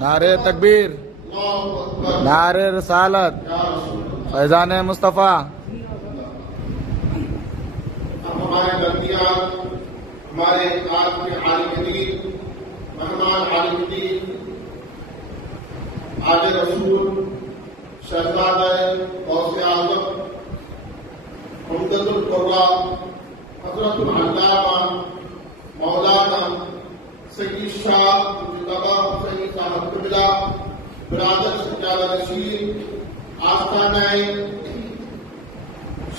نعرے تکبیر، نعرے رسالت، فیضان مصطفیٰ۔ ہمارے درمیان ہمارے آج کے عالم دین، مہمان عالم دین، آج رسول شہزادہ غوث اعظم عمدۃ القرآ حضرت العلامہ مولانا سید شاہ مجتبی حسین صاحب قبلہ برادر سجادہ نشین آستانہ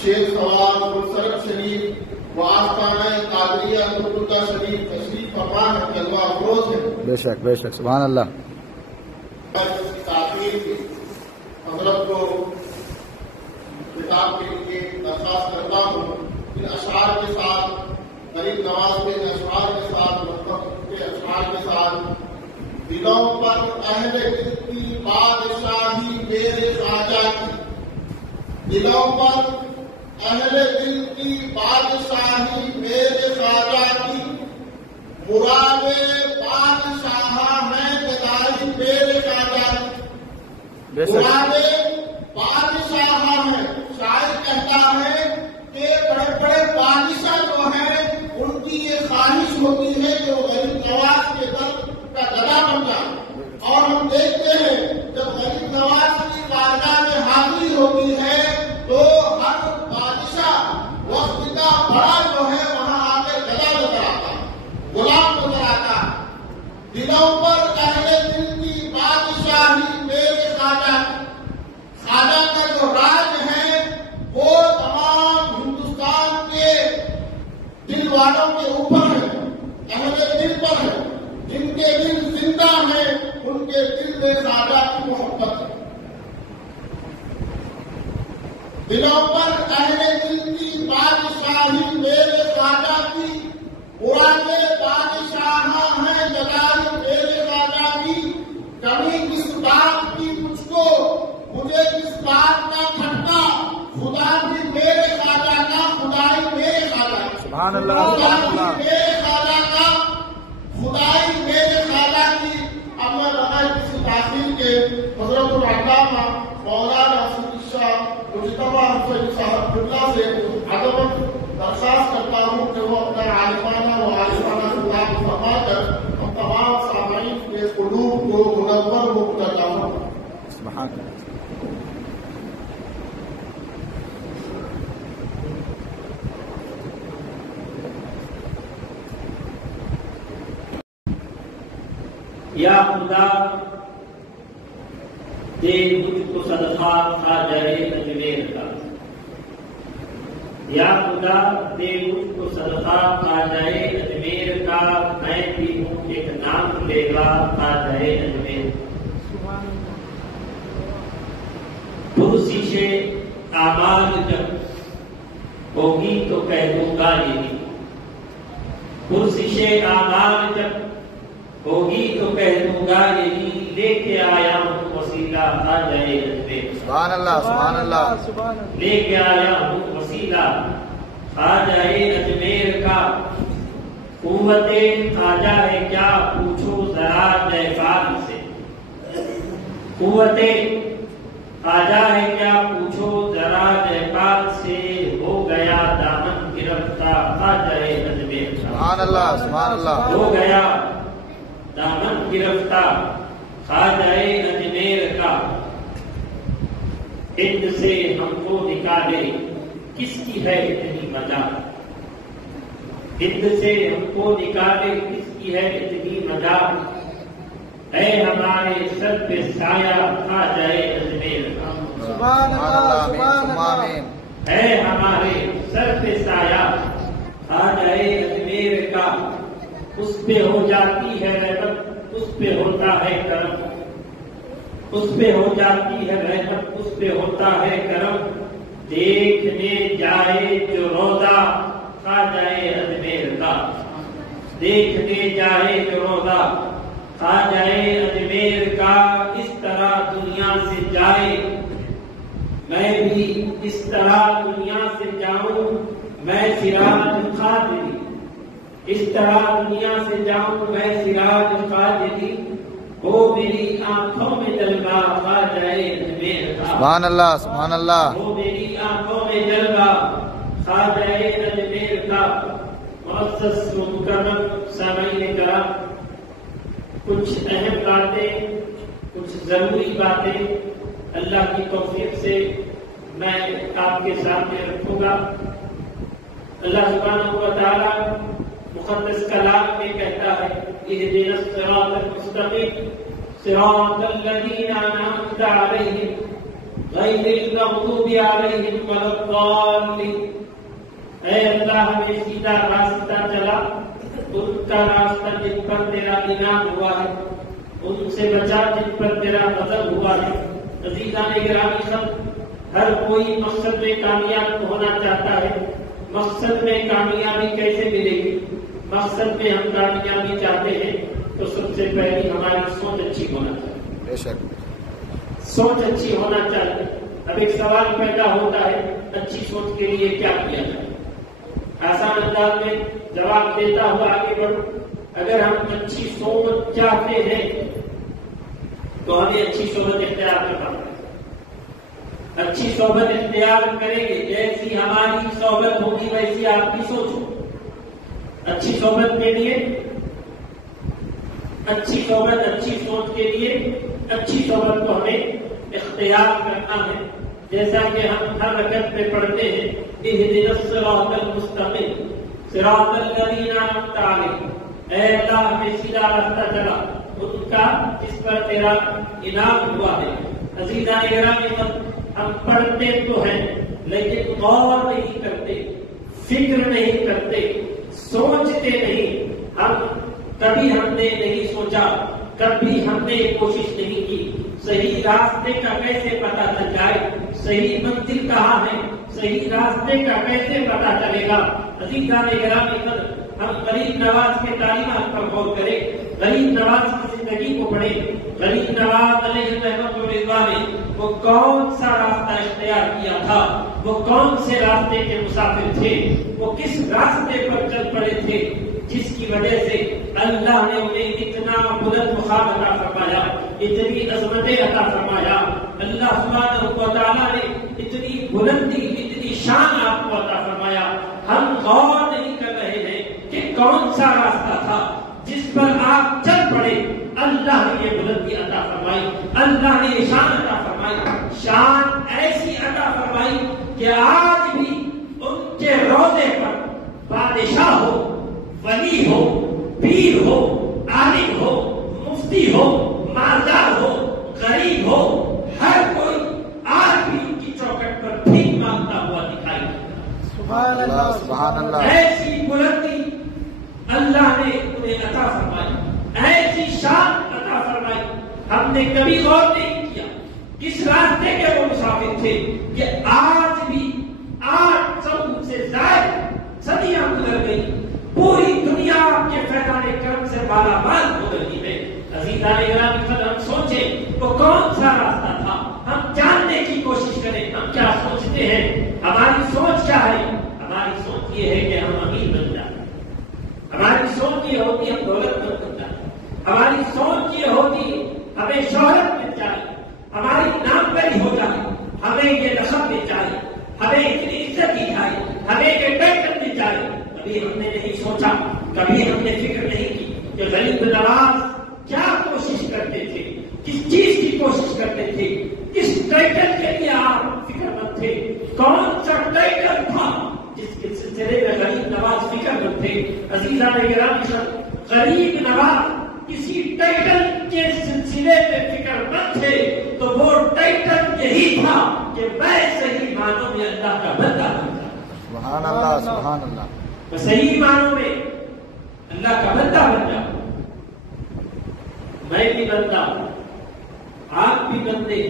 شیخ سوار منصرف شریف و آستانہ قادریہ ترکتا شریف تشریف فرما ہے، جلوہ افروز ہے۔ بے شک بے شک، سبحان اللہ۔ حضرت کو خطاب کے لیے درخواست کرتا ہوں، ان اشعار کے ساتھ، غریب نواز کے اشعار کے ساتھ، مطلب کے اشعار کے ساتھ، دلوں پر اہل دل کی بادشاہی میرے خواجہ کی، دلوں پر اہل دل کی بادشاہی میرے خواجہ کی، مراد بادشاہ میں جدائی میرے خواجہ کی، مراد بادشاہ ہے۔ شاعر کہتا ہے کہ بڑے بڑے بادشاہ جو ہیں ان کی یہ خواہش ہوتی ہے کہ وہ غریب نواز کے در کا گدا بن جائے، اور ہم دیکھتے ہیں جب غریب نواز کی بارگاہ میں حاضری ہوتی ہے تو ہر بادشاہ وقت کا بڑا جو ہے وہاں آ کے گدا نظر آتا ہے، غلام نظر آتا ہے۔ دلوں پر اہل دل کی بادشاہی میرے خواجہ، خواجہ کا جو راج ہے وہ تمام ہندوستان کے دل والوں کے اوپر ہے، اہل دل پر ہے، جن کے دل زندہ ہیں ان کے دل میں خواجہ کی محبت ہے۔ دلوں پر اہل دل کی بادشاہی میرے خواجہ کی، پرانے بادشاہ ہیں جدائی میرے خواجہ کی، کمی کس بات کی مجھ کو، مجھے کس بات کا کھٹنا، خدا بھی میرے خواجہ کا، خدائی میرے خواجہ کی، سبحان اللہ، خدا سبحان بھی اللہ۔ میرے خواجہ کا، خدائی میرے خواجہ کی۔ اب میں بغیر کسی تاخیر کے حضرت العلامہ مولانا سید شاہ مجتبی حسین صاحب قبلہ سے عظمت درخواست کرتا ہوں کہ وہ اپنا عالمانہ و عالمانہ خطاب فرما کر ہم تمام سامعین کے قلوب کو منور و متجاوز فرمائیں۔ سبحان اللہ۔ یا خدا دے مجھ کو صدقہ خواجہ اجمیر کا، یا خدا دے مجھ کو صدقہ خواجہ اجمیر کا، میں بھی ہوں ایک نام لے گا خواجہ اجمیر۔ پرسش اعمال جب ہوگی تو کہہ دوں گا یہی، پرسش اعمال جب ہوگی تو کہہ دوں گا یہی، لے کے آیا ہوں وسیلہ خواجہ اجمیر۔ سبحان اللہ، سبحان اللہ۔ لے کے آیا ہوں وسیلہ خواجہ اجمیر کا، قوت خواجہ ہے کیا پوچھو ذرا جیفال سے، قوت خواجہ ہے کیا پوچھو ذرا جیفال سے، ہو گیا دامن گرفتار خواجہ اجمیر کا، سبحان اللہ، سبحان اللہ۔ ہو گیا دامن گرفتار خواجہ اجمیر کا، ہند سے ہم کو نکالے کس کی ہے اتنی مزہ، ہند سے ہم کو نکالے کس کی ہے اتنی مزہ، ہے ہمارے سر پہ سایہ خواجہ اجمیر کا، سبحان اللہ، آمین۔ ہے ہمارے سر پہ سایہ خواجہ اجمیر کا، اس پہ ہو جاتی ہے رحمت، اس پہ ہوتا ہے کرم، اس پہ ہو جاتی ہے رحمت، اس پہ ہوتا ہے کرم، دیکھنے جائے جو روضہ خواجہ اجمیر کا، دیکھنے جائے جو روضہ خواجہ اجمیر کا، اس طرح دنیا سے جائے میں بھی اس طرح دنیا سے جاؤں، میں سراج قادری، اس طرح دنیا سے جاؤں میں سراج قادری، وہ میری آنکھوں میں جلوہ آ جائے اجمیر کا، سبحان اللہ سبحان اللہ. وہ میری آنکھوں میں جلوہ آ جائے اجمیر کا. معزز و مکرم سامعین کرام، کچھ اہم باتیں، کچھ ضروری باتیں اللہ کی توفیق سے میں آپ کے سامنے رکھوں گا. اللہ سبحانہ و تعالیٰ مقدس کلام میں کہتا ہے اہدنا الصراط المستقیم صراط الذین انعمت علیہم غیر المغضوب علیہم ولا الضالین. اے اللہ ہمیں سیدھا راستہ چلا، ان کا راستہ جن پر تیرا انعام ہوا ہے، ان سے بچا جن پر تیرا غضب ہوا ہے. عزیزان گرامی سب، ہر کوئی مقصد میں کامیاب ہونا چاہتا ہے. مقصد میں کامیابی کیسے ملے گی؟ مقصد میں ہم کامیابی چاہتے ہیں تو سب سے پہلی ہماری سوچ اچھی ہونا چاہیے. بے شک. سوچ اچھی ہونا چاہیے. اب ایک سوال پیدا ہوتا ہے، اچھی سوچ کے لیے کیا کیا جائے؟ آسان انداز میں جواب دیتا ہوا آگے بڑھوں. اگر ہم اچھی صحبت چاہتے ہیں تو ہمیں اچھی صحبت اختیار کرنا ہے. اچھی صحبت اختیار کریں گے، جیسی ہماری صحبت ہوگی ویسی آپ کی سوچ ہوگی. اچھی صحبت کے لیے، اچھی صحبت، اچھی سوچ کے لیے اچھی صحبت کو ہمیں اختیار کرنا ہے. جیسا کہ ہم ہر رکعت میں پڑھتے ہیں اہدنا الصراط المستقیم صراط الذین انعمت علیہم، اے اللہ ہمیں سیدھا راستہ چلا ان کا جس پر تیرا انعام ہوا ہے. عزیزان گرامی، ہم پڑھتے تو ہیں لیکن غور نہیں کرتے، فکر نہیں کرتے، سوچتے نہیں. کبھی ہم نے نہیں سوچا، کبھی ہم نے کوشش نہیں کی صحیح راستے کا کیسے پتہ چل جائے، صحیح منزل کہاں ہے، صحیح راستے کا کیسے پتہ چلے گا. عزیزان گرامی، ہم غریب نواز کے تعلیمات پر غور کریں، غریب نواز کی زندگی کو پڑھیں. غریب نواز علیہ رحمت و رضوان نے وہ کون سا راستہ اختیار کیا تھا، وہ کون سے راستے کے مسافر تھے، وہ کس راستے پر چل پڑے تھے جس کی وجہ سے اللہ نے انہیں اتنا بلند مقام عطا فرمایا، اتنی عظمتیں عطا فرمایا. اللہ سبحانہ و تعالیٰ نے اتنی بلندی، اتنی شان آپ کو عطا فرمایا. ہم غور نہیں کر رہے ہیں کہ کون سا راستہ تھا جس پر آپ چل پڑے. اللہ نے یہ بلندی عطا فرمائی، اللہ نے یہ شان عطا فرمائی. شان ایسی عطا فرمائی کہ آج بھی ان کے روضے پر بادشاہ ہو، ولی ہو، پیر ہو، عالم ہو، مفتی ہو، مالدار ہو، غریب ہو، ہر کوئی آج بھی ان کی چوکٹ پر بھیک مانگتا ہوا دکھائی دیتا. سبحان اللہ سبحان اللہ. ایسی بلندی اللہ نے انہیں عطا فرمائی، ایسی شان عطا فرمائی. ہم نے کبھی غور نہیں کیا کس راستے کے وہ مسافر تھے کہ آج بھی 800 سے زائد صدیاں گزر گئی، پوری دنیا آپ کے فیضان کرم سے بالا مال ہو رہی ہے. عزیزان گرامی، ہم سوچیں وہ کون سا راستہ تھا، ہم جاننے کی کوشش کریں. ہم کیا سوچتے ہیں، ہماری سوچ کیا ہے؟ ہماری سوچ یہ ہے کہ ہم امیر بن جائیں، ہماری سوچ یہ ہوتی ہم دولت مند بن جائیں، ہماری سوچ یہ ہوتی ہمیں شہرت مل جائے، ہماری ناموری ہو جائے، ہمیں یہ لقب مل جائے، ہمیں اتنی عزت دی جائے، ہمیں یہ ٹائٹل مل جائے. کبھی ہم نے نہیں سوچا، کبھی ہم نے فکر نہیں کی کہ غریب نواز کیا کوشش کرتے تھے، کس چیز کی کوشش کرتے تھے، کس ٹائٹل کے لیے آپ فکر مند تھے، کون سا ٹائٹل تھا جس کے سلسلے میں غریب نواز فکر مند تھے. عزیزان گرامی، غریب نواز کسی ٹائٹل کے سلسلے میں فکر مند تھے تو وہ ٹائٹل یہی تھا کہ میں صحیح معنوں میں اللہ کا بندہ بن جاؤں. سبحان اللہ سبحان اللہ. میں صحیح معنوں میں اللہ کا بندہ بن جاؤں. میں بھی بندہ ہوں، آپ بھی بندے،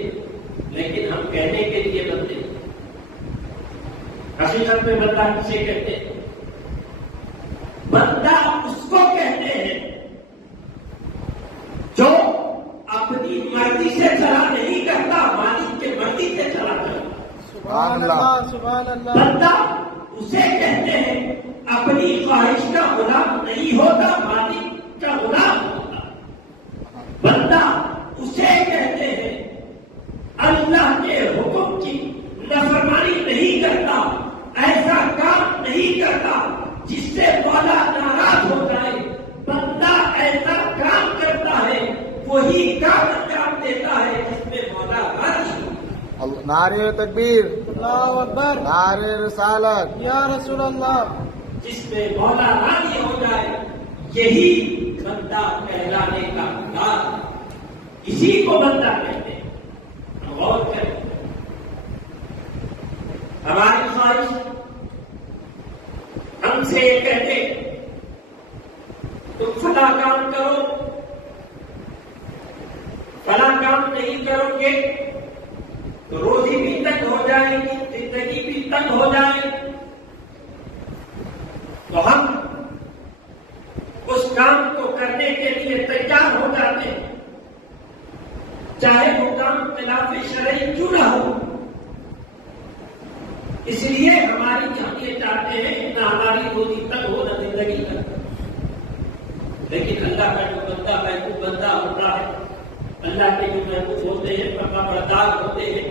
لیکن ہم کہنے کے لیے بندے. حقیقت میں بندہ کسے کہتے ہیں؟ بندہ اس کو کہتے ہیں جو اپنی مرضی سے چلا نہیں کرتا، مالک کے مرضی سے چلا کرتا. سبحان اللہ سبحان اللہ. بندہ اسے کہتے ہیں اپنی خواہش کا غلام نہیں ہوتا، مالک کا غلام ہوتا. بندہ وہی کام انجام دیتا ہے جس میں مولا راضی ہو۔ نعرہ تکبیر، اللہ اکبر، نعرہ رسالت، یا رسول اللہ، جس میں مولا راضی ہو جائے یہی بندہ کہلانے کا حقدار ہے، اسی کو بندہ کہتے ہیں۔ ہم غور کریں، ہماری خواہش ہم سے یہ کہتے تم فلاں کام کرو، فلاں کام نہیں کرو گے تو روزی بھی تنگ ہو جائے گی، زندگی بھی تنگ ہو جائے گی، تو ہم اس کام کو کرنے کے لیے تیار ہو جاتے ہیں، چاہے وہ کام خلاف شرعی کیوں نہ ہو۔ اس لیے ہم یہ چاہتے ہیں نہ ہماری روزی تنگ ہو نہ زندگی تنگ ہو، لیکن اللہ کا جو بندہ محبوب بندہ ہوتا ہے، اللہ کے جو محبوب ہوتے ہیں، فرما بردار ہوتے ہیں،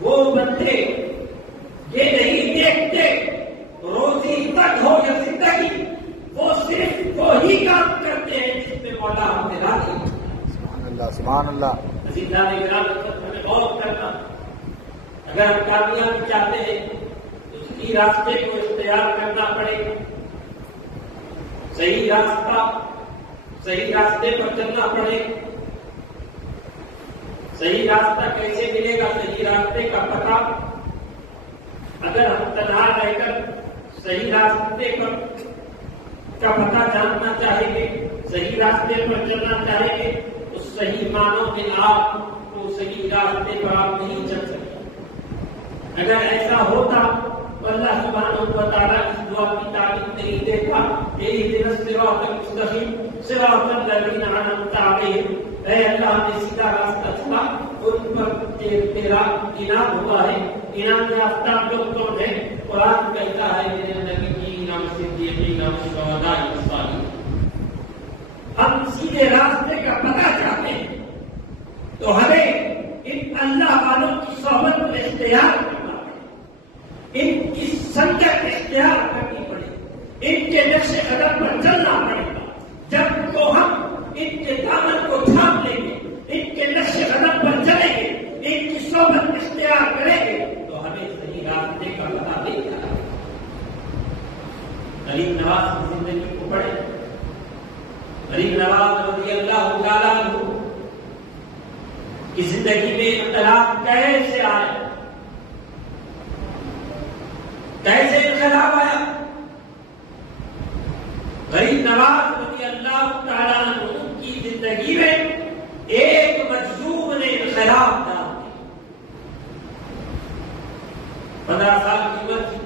وہ بندے یہ نہیں دیکھتے روزی تک ہو یا زندگی، وہ صرف وہی کام کرتے ہیں جس میں مولا ہمیں راضی ہے۔ سبحان اللہ، سبحان اللہ۔ عزیزان کرام، ہمیں غور کرنا، اگر ہم کامیابی چاہتے ہیں تو اسی راستے کو اختیار کرنا پڑے گا، صحیح راستے پر چلنا پڑے گا۔ صحیح راستہ کیسے ملے گا؟ صحیح راستے کا پتہ اگر ہم تنہا رہ کر صحیح راستے کا پتہ جاننا چاہیں گے، صحیح راستے پر چلنا چاہیں گے تو صحیح معنوں میں آپ کو صحیح راستے پر آپ نہیں چل سکتے۔ اگر ایسا ہوتا تو اللہ سبحانہ و تعالیٰ اس دعا کی تعلیم نہیں دیتا کہ اہدنا الصراط المستقیم صراط الذین انعمت علیہم، اے اللہ ہمیں سیدھا راستہ چلا، ان پر تیرا انعام ہوا ہے۔ انعام یافتہ لوگ کون ہیں؟ قرآن کہتا ہے میرے نبیین والصدیقین والشہداء والصالحین۔ ہم سیدھے راستے کا پتہ چاہتے ہیں تو ہمیں ان اللہ والوں کی صحبت میں اختیار کرنا پڑے، ان کی سنگت اختیار کرنی پڑے، ان کے نقش قدم پر چلنا پڑے گا۔ جب تو ہم ان کے دامن کو تھام لیں گے، ان کے نقش قدم پر چلیں گے، ان کی صحبت اختیار کریں گے تو ہمیں صحیح راستے کا پتہ نہیں چلا۔ غریب نواز کی زندگی کو پڑھیں، غریب نواز رضی اللہ تعالیٰ عنہ کی زندگی میں انقلاب کیسے آیا، کیسے انقلاب آیا؟ غریب نواز رضی اللہ تعالیٰ عنہ کی زندگی میں ایک مجذوب نے انقلاب ڈال دیا۔ 15 سال کی عمر تھی،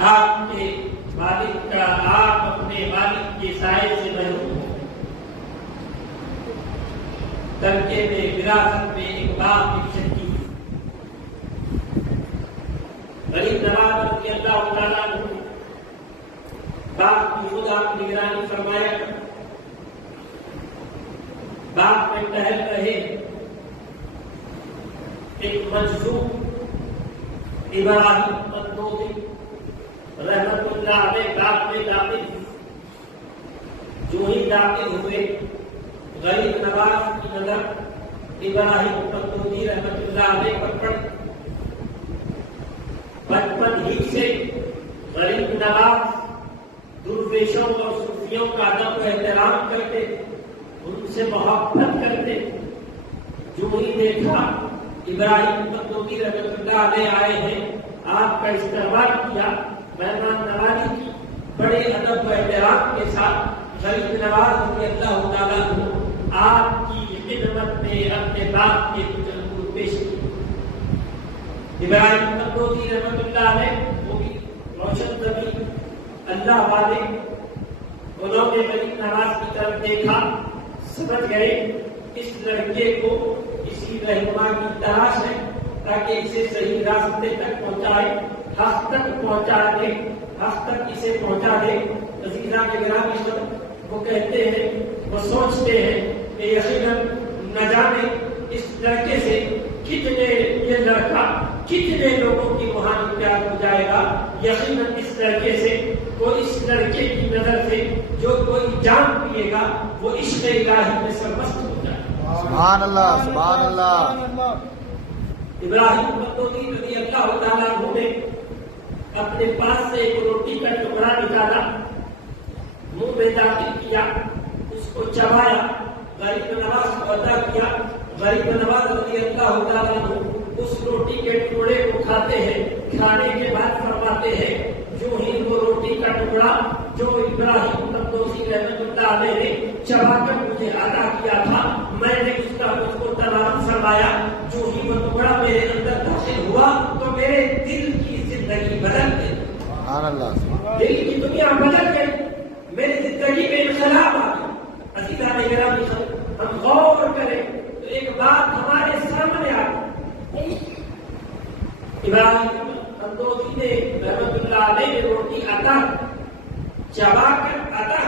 آپ اپنے والد کے سائے سے محروم ہو، ترکے میں وراثت میں ایک باپ کی شکتی۔ غریب نواز رضی اللہ تعالیٰ عنہ باپ کی خود آپ نگرانی فرمایا، باپ میں ٹہل رہے ایک مجذوب ابراہیم قندوزی رحمت اللہ علیہ باپ میں داخل، جو ہی داخل ہوئے غریب نواز کی نظر ابراہیم قندوزی رحمت اللہ علیہ پر پڑی۔ بچپن ہی سے غریب نواز درویشوں اور صوفیوں کا ادب و احترام کرتے، ان سے محبت کرتے۔ جو ہی دیکھا ابراہیم قندوزی رحمت اللہ علیہ آئے ہیں، آپ کا استقبال کیا، مہمان نوازی کی، بڑے ادب و احترام کے ساتھ غریب نواز رضی اللہ تعالیٰ عنہ آپ کی خدمت میں اپنے باپ کے کچھ انگور پیش کیے۔ ابراہیم قندوزی رحمت اللہ علیہ وہ بھی روشن زمین اللہ والے، انہوں نے غریب نواز کی طرف دیکھا، سمجھ گئے اس لڑکے کو کسی رہنما کی تلاش ہے تاکہ اسے صحیح راستے تک پہنچائے، حق تک پہنچا دے، حق تک اسے پہنچا دے۔ عزیزان گرامی وہ کہتے ہیں، وہ سوچتے ہیں کہ یقیناً نہ جانے اس لڑکے سے کتنے یہ لڑکا کتنے لوگوں کی روحانی پیار ہو جائے گا، یقیناً اس لڑکے سے کو اس لڑکے کی نظر سے جو کوئی جان پیے گا وہ عشق الہی میں سرمست ہو جائے. سبحان اللہ سبحان اللہ. ابراہیم قندوزی رضی اللہ تعالیٰ عنہ نے اپنے پاس سے ایک روٹی کا ٹکڑا نکالا, منہ میں داخل کیا, اس کو چبایا, غریب نواز کو ادا کیا. غریب نواز رضی اللہ تعالیٰ عنہ اس روٹی کے ٹکڑے کو کھاتے ہیں. کھانے کے بعد فرماتے ہیں جو ہی وہ روٹی کا ٹکڑا جو ابراہیم قندوزی رحمۃ اللہ علیہ نے چبا کر مجھے ادا کیا تھا, میں نے اس کا مجھ کو تمام فرمایا. جو ہی وہ ٹکڑا میرے اندر داخل ہوا تو میرے دل کی زندگی بدل گئی. سبحان اللہ. دل کی دنیا بدل گئی, میری زندگی میں انقلاب آ گیا. عزیزان گرامی, ہم غور کریں تو ایک بات ہمارے سامنے آ گئی. ابراہیم قندوزی نے رحمۃ اللہ علیہ نے روٹی عطا چبا کر عطا.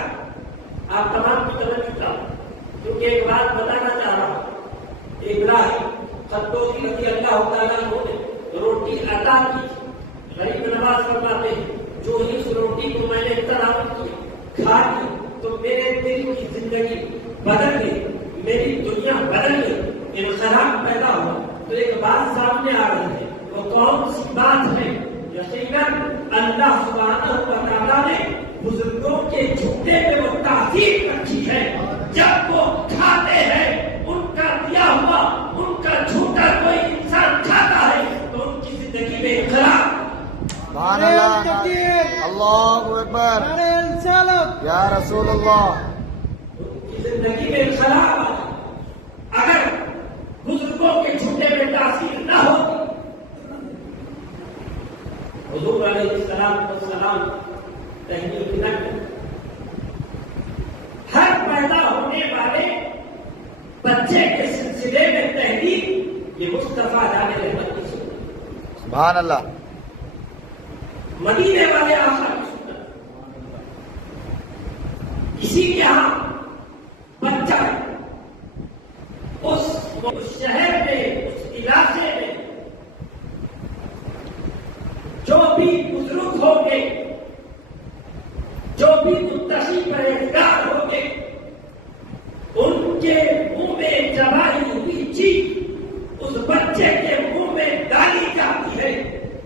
آپ تمام کی طرح چکا کیونکہ ایک بات بتانا چاہ رہا ہوں. ابراہیم قندوزی رضی اللہ تعالیٰ عنہ نے روٹی عطا کی. غریب نواز فرماتے ہیں جو ہی اس روٹی کو میں نے تناول کی کھا لی تو میرے دل کی زندگی بدل گئی, میری دنیا بدل گئی, انقلاب پیدا ہوا. تو ایک بات سامنے آ رہی ہے, وہ کون سی بات ہے؟ یقیناً اللہ سبحانہ و تعالیٰ نے بزرگوں کے جھوٹے پہ وہ تاثیر رکھی ہے. جب وہ کھاتے ہیں ان کا دیا ہوا ان کا جھوٹا کوئی انسان کھاتا ہے تو ان کی زندگی میں انقلاب. سبحان اللہ. اللہ اکبر. یا رسول اللہ. ان کی زندگی میں انقلاب آ جائے. اگر بزرگوں کے جھوٹے میں تاثیر نہ ہوتی, حضور علیہ السلام تحقیق نہ کرتے. ہر پیدا ہونے والے بچے کے سلسلے میں تحقیق یہ مصطفیٰ جان رحمت کی سنت. سبحان اللہ. مدینے والے آقا کی سنت. کسی کے یہاں بچہ اس شہر میں اس علاقے میں جو بھی بزرگ ہوں گے, جو بھی متقی پرہیزگار ہوں گے, ان کے منہ میں چبائی ہوئی چیز اس بچے کے منہ میں ڈالی جاتی ہے,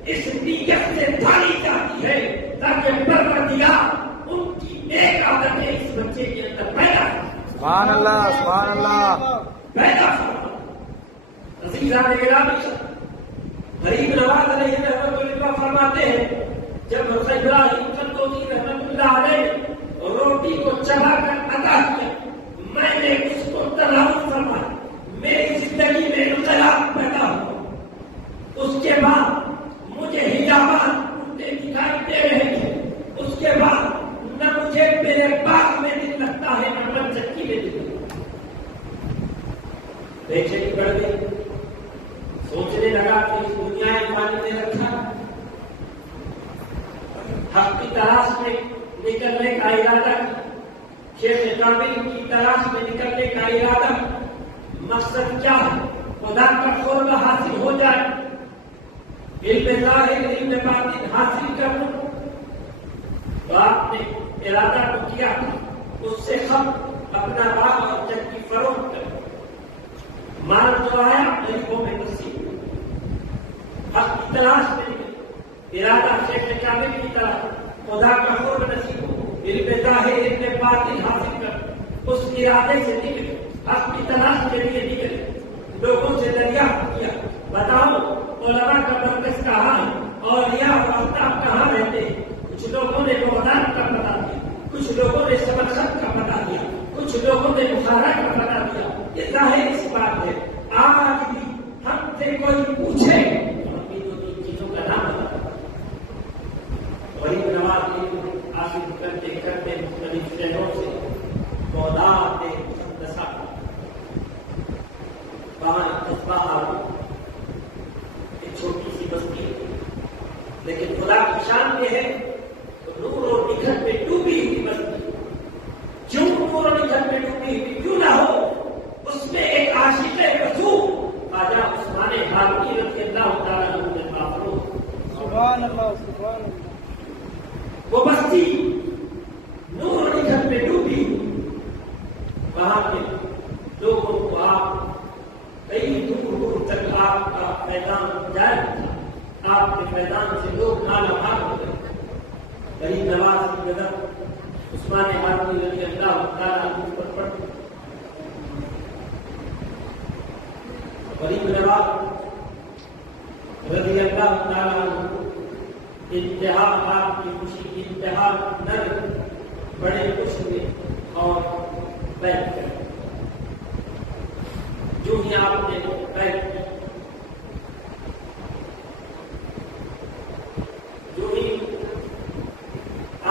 اس نیت سے ڈالی جاتی ہے تاکہ پروردگار ان کی نیک عادتیں اس بچے کے اندر پیدا کرے. سبحان اللہ سبحان اللہ. پیدا کرنا. عزیزان گرامی, غریب نواز علیہ رحمۃ اللہ فرماتے ہیں جب ابراہیم قندوزی رحمۃ اللہ علیہ روٹی کو چبا کر عطا کیا, میں نے اس کو تلاوت فرمایا, میری زندگی میں انقلاب پیدا ہوا. اس کے بعد مجھے حجابات ٹوٹے دکھائی دے رہے تھے. اس کے بعد نہ مجھے میرے باغ میں دل لگتا ہے نہ من چکی میں دل لگتا. بے چینی بڑھ گئی. سوچنے لگا کہ اس دنیا پانی نے رکھا, حق کی تلاش میں نکلنے کا ارادہ, شیخ کامل کی تلاش میں نکلنے کا ارادہ. مقصد کیا ہے؟ خدا کا قرب حاصل ہو جائے, علم ظاہر علم باطن حاصل کر لوں. تو آپ نے ارادہ کو کیا, اس سے ہم اپنا باغ اور چکی فروخت کر مال جو آیا غریبوں میں نصیب. حق کی تلاش میں نکلے, ارادہ شیخ کامل کی طرح خدا کا قرب نصیب ہو, علم ظاہر علم باطن حاصل کر. اس ارادے سے نکلے, حق کی تلاش کے لیے نکلے. لوگوں سے دریافت کیا, بتاؤ علماء کا مرکز کہاں ہے, اولیاء اور افتاب کہاں رہتے ہیں. کچھ لوگوں نے بغداد کا پتا دیا, کچھ لوگوں نے سمرقند کا پتا دیا, کچھ لوگوں نے بخارا کا پتا دیا. یہ ظاہر اس بات ہے. آج بھی ہم سے کوئی پوچھے تو ہم دو تین چیزوں کا نام بتا. غریب نواز حاصل کرتے کرتے مختلف شہروں سے بغداد مقدسہ وہاں اصفہان ایک چھوٹی سی بستی ہے, لیکن خدا کی شان یہ ہے تو نور اور نکھر میں ڈوبی ہوئی بستی. کیوں نور اور نکھر میں ڈوبی ہوئی کیوں نہ ہو, اس میں ایک عثمان ہارون رضی اللہ تعالیٰ عنہ پر پڑھتے غریب نواز رضی اللہ تعالیٰ عنہ انتہا آپ کی خوشی انتہا نر بڑے خوش ہوئے اور بیٹھ گئے. جو ہی آپ نے بیٹھ کی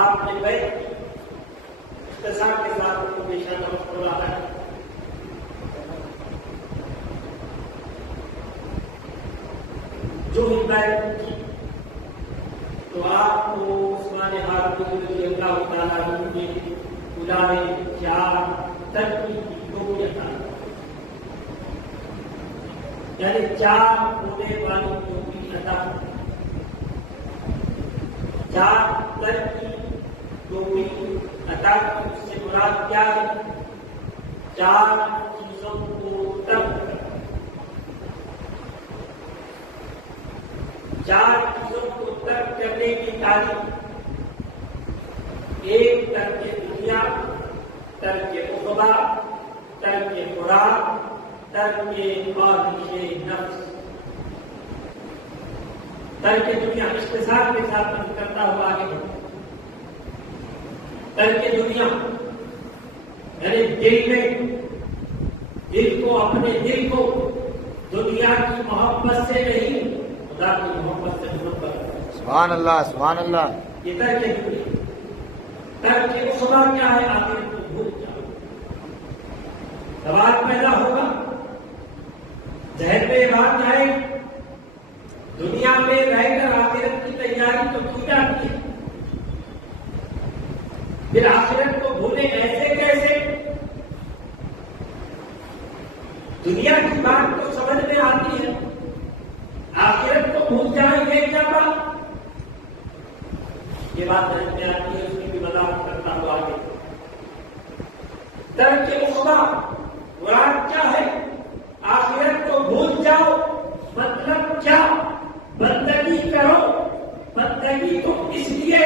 آپ نے بیٹھ اختصار کے ساتھ ان کو پیشہ نماز پڑھا ہے. جو ہی بیٹھ کی تو آپ کو عثمان ہارون رضی اللہ تعالیٰ عنہ نے بلائے چار ترقی کی ٹوپی عطا یعنی چار ہونے والی ٹوپی عطا چار ترقی ٹوپی عطا کی. اس سے مراد کیا ہے؟ چار چیزوں کو ترک کرنا. چار چیزوں کو ترک کرنے کی تعلیم. ایک ترک دنیا، ترک عقبہ، ترک خوراک، ترک خواہش نفس. ترک دنیا اختصار کے ساتھ کرتا ہوا آگے بڑھتا. ترک دنیا یعنی دل کو اپنے دل کو دنیا کی محبت سے نہیں خدا کی محبت سے محبت. سبحان اللہ سبحان اللہ. یہ ترک دنیا. ترک عقبہ کیا ہے؟ آخرت کو بھول جاؤ. سوال پیدا ہوگا ذہن میں بات آئے دنیا میں رہ کر آخرت کی تیاری تو کی جاتی ہے، پھر آخرت کو بھولے ایسے کیسے؟ دنیا کی بات تو سمجھ میں آتی ہے، آخرت کو بھول جائیں گے کیا بات؟ یہ بات سمجھ میں آتی ہے، اس کی بھی وضاحت کرتا ہوں آگے. ترک عقبہ مراد کیا ہے؟ آخرت کو بھول جاؤ. مطلب کیا؟ بندگی کرو. بندگی تم اس لیے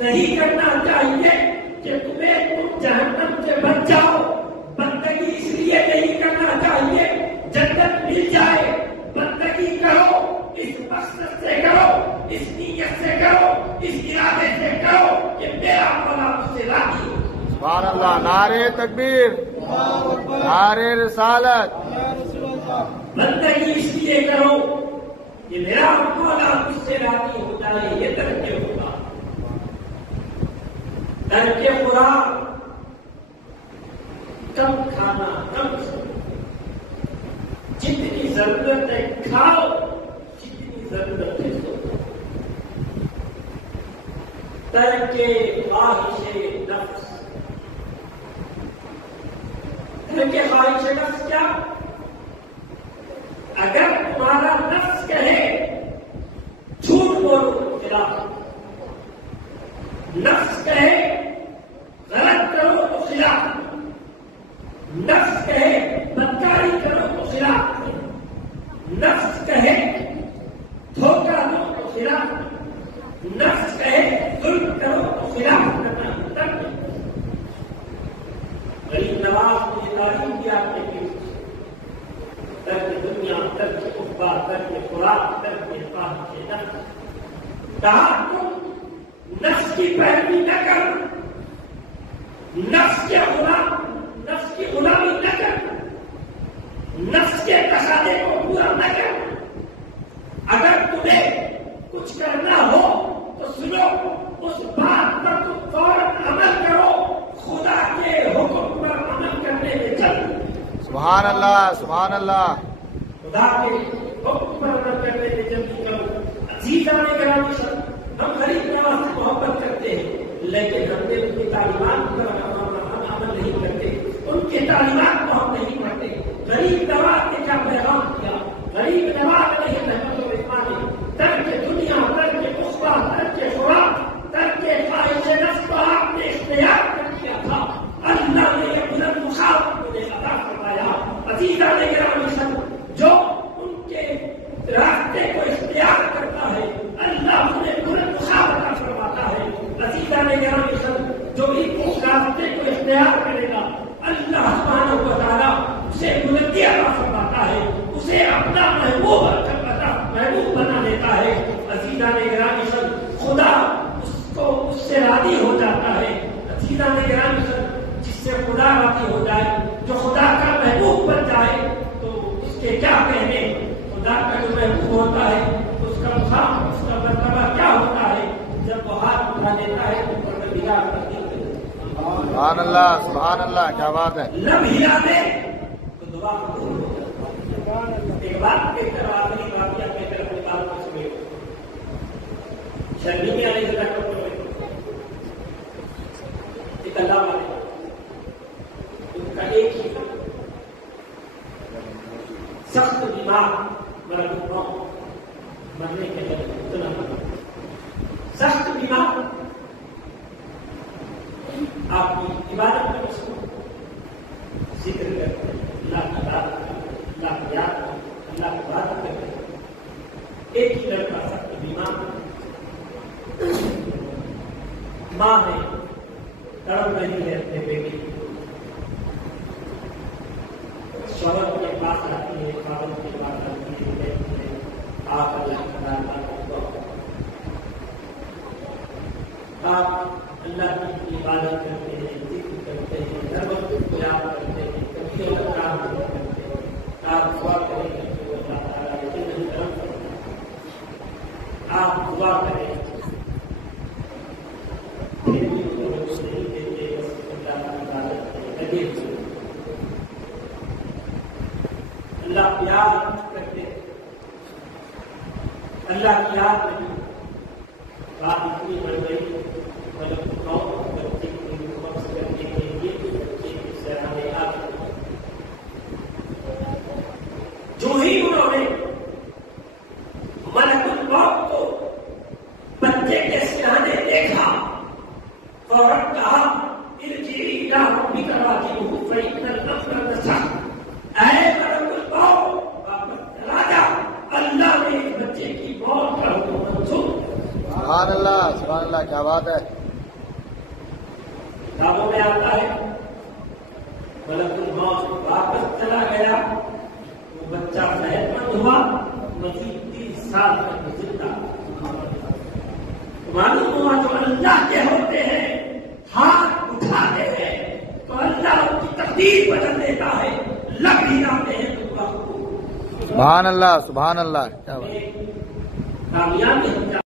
نہیں کرنا چاہیے کہ تم جہنم سے بچ جاؤ. بندگی اس لیے نہیں کرنا چاہیے جنت مل جائے. بندگی کرو اس مقصد سے کرو، اس نیت سے کرو، اس ارادے سے کرو کہ میرا مولا مجھ سے راضی ہو. سبحان اللہ. نعرہ تکبیر، نعرہ رسالت. بندگی اس لیے کرو کہ میرا مولا مجھ سے راضی ہو جائے. یہ ترک ہوگا. ترک خوراک، کم کھانا، کم سونا. جتنی ضرورت ہے کھاؤ، جتنی ضرورت ہے سو. ترک خواہش نفس. ترک خواہش نفس کیا؟ اگر تمہارا نفس کہے جھوٹ بولو خلاف، نفس کہے غلط کرو تو خلاف، نفس کہے بدکاری کرو تو خلاف، نفس کہے دھوکہ دو تو خلاف، نفس کہے ظلم کرو تو خلاف کرنا. غریب نواز نے تعلیم کی آپ نے کی. ترک دنیا، ترک عقبہ، ترک خوراک، ترک خواہش نفس. کہا تم نفس کی پیروی نہ کر، نفس کی غلامی نہ کر، نفس کے تقاضے کو پورا نہ کر. اگر تمہیں کچھ کرنا ہو تو سنو، اس بات پر تم فوراً عمل کرو. خدا کے حکم پر عمل کرنے میں چلو. سبحان اللہ سبحان اللہ. خدا کے حکم پر عمل کرنے میں جلدی کرو. عزیزان گرامی سب، ہم غریب نواز سے محبت کرتے ہیں لیکن ہم نے ان کی تعلیمات پر ہم عمل نہیں کرتے، ان کی تعلیمات کو ہم نہیں پڑھتے. غریب نواز نے کیا پیغام کیا؟ غریب نواز نے رحمت و رحمانی ترک دنیا، ترک عقبہ، ترک خوراک، ترک خواہش نفس کو آپ نے اختیار کر دیا تھا. اللہ نے یہ بلند مقام انہیں عطا فرمایا. عزیزان گرامی سب، جو ان کے راستے کو اختیار کرتا ہے اللہ انہیں بلند مقام عطا فرماتا ہے. عزیزان نگرانی جو بھی اس راستے کو اختیار کرے گا اللہ سبحانہ و تعالیٰ اسے بلندی عطا فرماتا ہے، اسے اپنا محبوب بنا دیتا ہے۔ عزیزان گرامی خدا اس سے راضی ہو جاتا ہے۔ عزیزان گرامی جس سے خدا راضی ہو جائے، جو خدا کا محبوب بن جائے، تو اس کے کیا کہنے؟ خدا کا جو محبوب ہوتا ہے اس کا مقام، اس کا مرتبہ کیا ہوتا ہے؟ جب وہ ہاتھ اٹھا لیتا ہے تو پروردگار کرتی ہے سبحان اللہ، سبحان اللہ، کیا بات ہے۔ لب ہلا دے تو دعا قبول ہو جاتی ہے۔ ایک بات کہہ کر آخری بات یا کہہ کر اپنے بات کو سمیٹ شرمی میں آنے سے ایک اللہ والے ان کا ایک ہی سخت بیمار مرنے کے لیے سخت بیمار آپ کی عبادت میں مصروف ذکر کرتے ہیں، اللہ کی بات اللہ کی یاد اللہ کی بات کرتے ہیں۔ ایک ہی لڑکا سخت بیمار ماں ہے تڑپ رہی ہے اپنے بیٹی، شوہر کے پاس آتی ہے، خاوند کے پاس آتی ہے، کہتی ہے آپ اللہ کی بات آپ اللہ کی عبادت کرتے ہیں، ذکر کرتے ہیں، ہر وقت کو یاد کرتے ہیں، کبھی اور کام نہیں کرتے ہیں، آپ دعا کریں کہ اللہ تعالیٰ کرم کریں، آپ دعا کریں پھر بھی توجہ نہیں دیتے، بس اللہ کی عبادت میں لگے ہوئے۔ اللہ پیار کرتے، اللہ کی یاد نہیں، بات اتنی بڑھ گئی بچے کو وقت کرنے کے لیے بچے کی سرانے آتی، جو ہی انہوں نے ملک الموت کو بچے کے سرانے دیکھا، فوراً کہا ارجعی الی ربک راضیہ فإن الأمر سخت، اے ملک الموت واپس چلا جا، اللہ نے اس بچے کی موت کا حکم منسوخ۔ سبحان اللہ، سبحان اللہ، کیا بات ہے۔ کتابوں میں آتا ہے ملک الموت واپس چلا گیا، وہ بچہ صحت مند ہوا، مزید 30 سال تک زندہ۔ معلوم ہوا جو اللہ کے ہوتے ہیں ہاتھ اٹھاتے ہیں تو اللہ ان کی تقدیر بدل دیتا ہے، لب ہلاتے ہیں تو سبحان اللہ، سبحان اللہ، کیا بات ہے۔ کامیابی